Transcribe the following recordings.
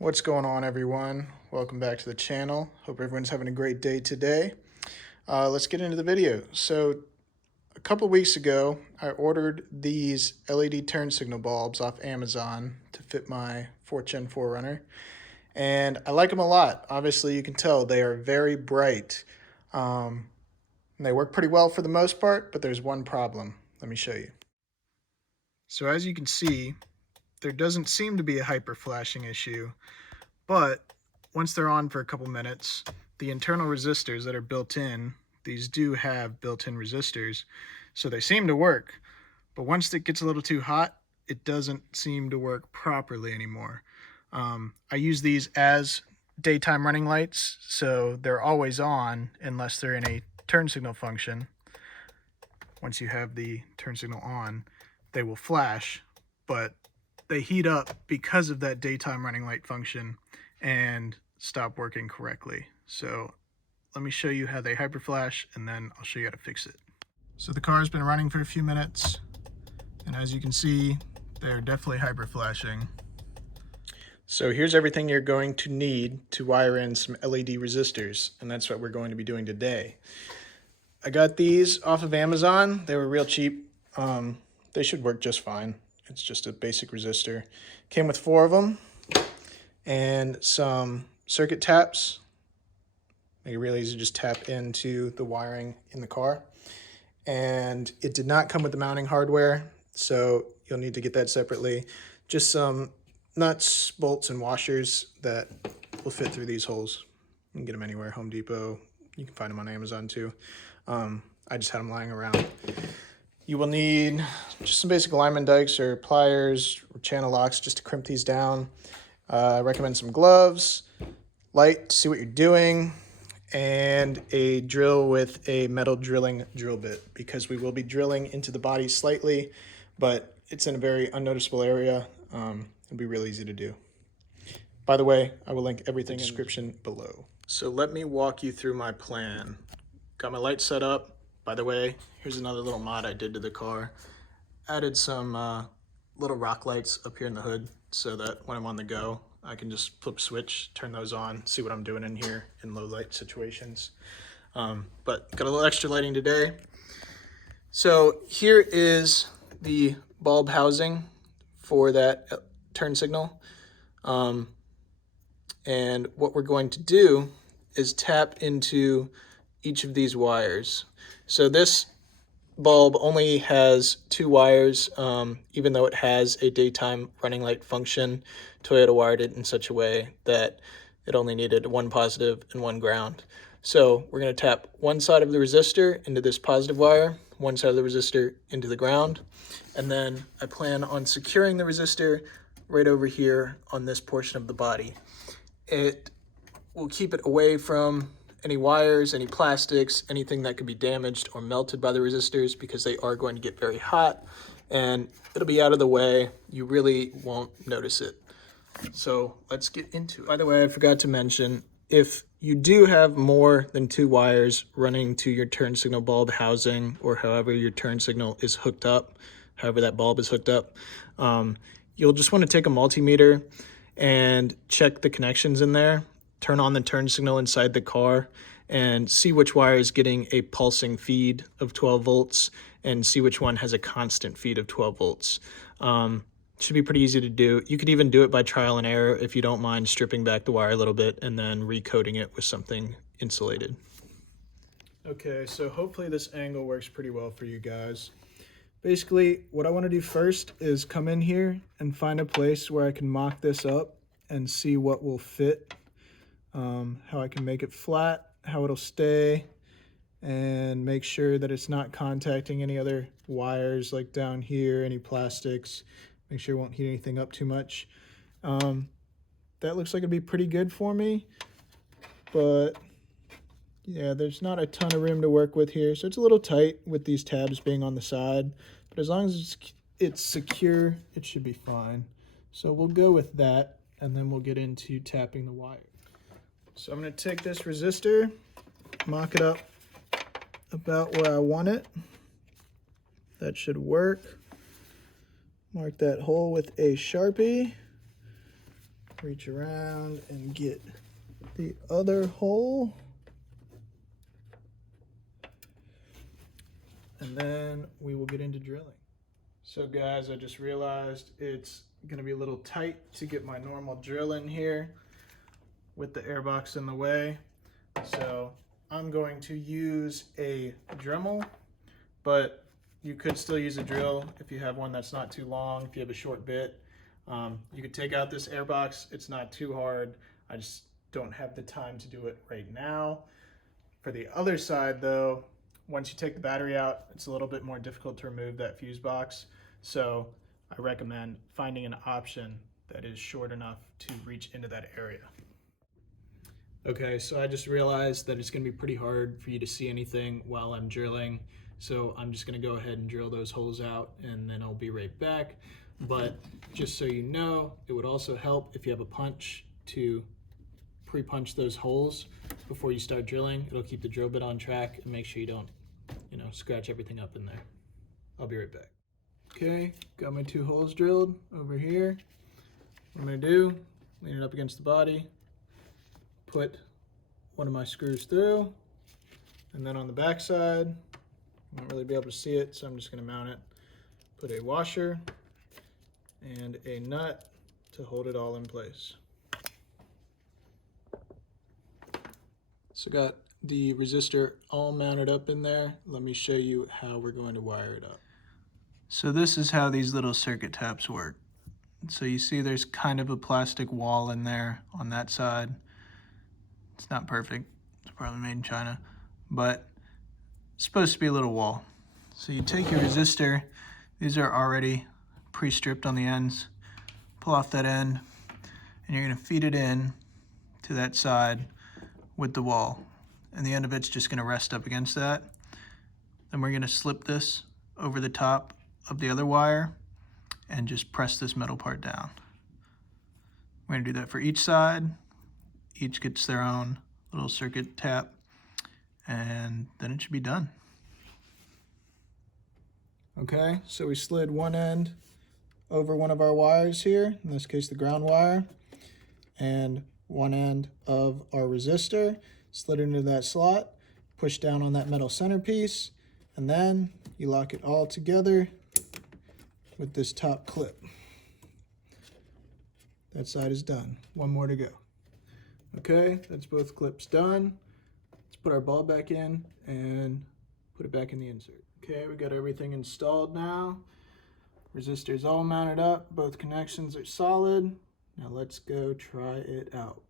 What's going on, everyone? Welcome back to the channel. Hope everyone's having a great day today. Let's get into the video. So a couple weeks ago, I ordered these LED turn signal bulbs off Amazon to fit my 4th-gen 4Runner, and I like them a lot. Obviously, you can tell they are very bright, and they work pretty well for the most part, but there's one problem. Let me show you. So as you can see, there doesn't seem to be a hyperflashing issue, but once they're on for a couple minutes, the internal resistors that are built in, these do have built-in resistors, so they seem to work. But once it gets a little too hot, it doesn't seem to work properly anymore. I use these as daytime running lights, so they're always on unless they're in a turn signal function. Once you have the turn signal on, they will flash, but they heat up because of that daytime running light function and stop working correctly. So let me show you how they hyperflash, and then I'll show you how to fix it. So the car's been running for a few minutes, and as you can see, they're definitely hyperflashing. So here's everything you're going to need to wire in some LED resistors, and that's what we're going to be doing today. I got these off of Amazon. They were real cheap. They should work just fine. It's just a basic resistor. Came with 4 of them and some circuit taps. Make it really easy to just tap into the wiring in the car. And it did not come with the mounting hardware, so you'll need to get that separately. Just some nuts, bolts, and washers that will fit through these holes. You can get them anywhere, Home Depot. You can find them on Amazon too. I just had them lying around. You will need just some basic alignment dikes or pliers or channel locks just to crimp these down. I recommend some gloves, light to see what you're doing, and a drill with a metal drilling drill bit, because we will be drilling into the body slightly, but it's in a very unnoticeable area. It'll be really easy to do. By the way, I will link everything in the description below. So let me walk you through my plan. Got my light set up. By the way, here's another little mod I did to the car. Added some little rock lights up here in the hood so that when I'm on the go, I can just flip a switch, turn those on, see what I'm doing in here in low light situations. But got a little extra lighting today. So here is the bulb housing for that turn signal. And what we're going to do is tap into each of these wires. So this bulb only has 2 wires, even though it has a daytime running light function. Toyota wired it in such a way that it only needed 1 positive and 1 ground. So we're going to tap one side of the resistor into this positive wire, one side of the resistor into the ground, and then I plan on securing the resistor right over here on this portion of the body. It will keep it away from any wires, any plastics, anything that could be damaged or melted by the resistors, because they are going to get very hot, and it'll be out of the way. You really won't notice it. So let's get into it. By the way, I forgot to mention, if you do have more than 2 wires running to your turn signal bulb housing, or however your turn signal is hooked up, however that bulb is hooked up, you'll just want to take a multimeter and check the connections in there. Turn on the turn signal inside the car and see which wire is getting a pulsing feed of 12 volts and see which one has a constant feed of 12 volts. Should be pretty easy to do. You could even do it by trial and error if you don't mind stripping back the wire a little bit and then recoating it with something insulated. Okay, so hopefully this angle works pretty well for you guys. Basically, what I want to do first is come in here and find a place where I can mock this up and see what will fit. How I can make it flat, how it'll stay, and make sure that it's not contacting any other wires like down here, any plastics. Make sure it won't heat anything up too much. That looks like it'd be pretty good for me, but yeah, there's not a ton of room to work with here, so it's a little tight with these tabs being on the side, but as long as it's secure, it should be fine. So we'll go with that, and then we'll get into tapping the wire. So I'm going to take this resistor, mock it up about where I want it. That should work. Mark that hole with a Sharpie. reach around and get the other hole. And then we will get into drilling. So guys, I just realized it's gonna be a little tight to get my normal drill in here with the airbox in the way. So I'm going to use a Dremel, but you could still use a drill if you have one that's not too long, if you have a short bit. You could take out this airbox, it's not too hard. I just don't have the time to do it right now. For the other side though, once you take the battery out, it's a little bit more difficult to remove that fuse box. So I recommend finding an option that is short enough to reach into that area. Okay, so I just realized that it's gonna be pretty hard for you to see anything while I'm drilling. So I'm just gonna go ahead and drill those holes out and then I'll be right back. But just so you know, it would also help if you have a punch to pre-punch those holes before you start drilling. It'll keep the drill bit on track and make sure you don't, scratch everything up in there. I'll be right back. Okay, got my 2 holes drilled over here. What I'm gonna do, lean it up against the body, put one of my screws through, and then on the back side, you won't really be able to see it, so I'm just gonna mount it. Put a washer and a nut to hold it all in place. So got the resistor all mounted up in there. Let me show you how we're going to wire it up. So this is how these little circuit taps work. So you see there's kind of a plastic wall in there on that side. It's not perfect, it's probably made in China, but it's supposed to be a little wall. So you take your resistor, these are already pre-stripped on the ends, pull off that end, and you're gonna feed it in to that side with the wall. And the end of it's just gonna rest up against that. Then we're gonna slip this over the top of the other wire and just press this metal part down. We're gonna do that for each side. Each gets their own little circuit tap, and then it should be done. Okay, so we slid one end over one of our wires here, in this case the ground wire, and one end of our resistor, slid into that slot, push down on that metal centerpiece, and then you lock it all together with this top clip. That side is done. One more to go. Okay, that's both clips done. Let's put our ball back in and put it back in the insert. Okay, we got everything installed now. Resistors all mounted up, both connections are solid. Now let's go try it out.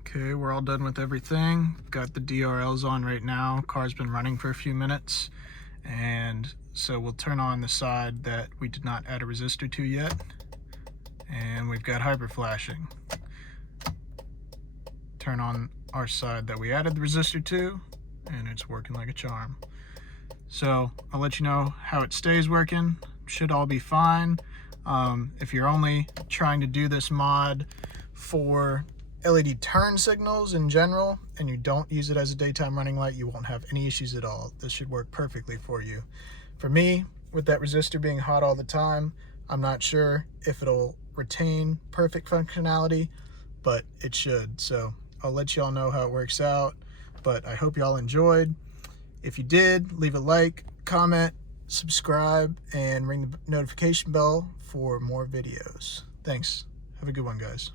Okay, we're all done with everything. Got the DRLs on right now. Car's been running for a few minutes. And so we'll turn on the side that we did not add a resistor to yet. And we've got Hyperflashing. Turn on our side that we added the resistor to, and it's working like a charm. So I'll let you know how it stays working. Should all be fine. If you're only trying to do this mod for LED turn signals in general, and you don't use it as a daytime running light, you won't have any issues at all. This should work perfectly for you. For me, with that resistor being hot all the time, I'm not sure if it'll retain perfect functionality, but it should. So I'll let y'all know how it works out, but I hope y'all enjoyed. If you did, leave a like, comment, subscribe, and ring the notification bell for more videos. Thanks. Have a good one, guys.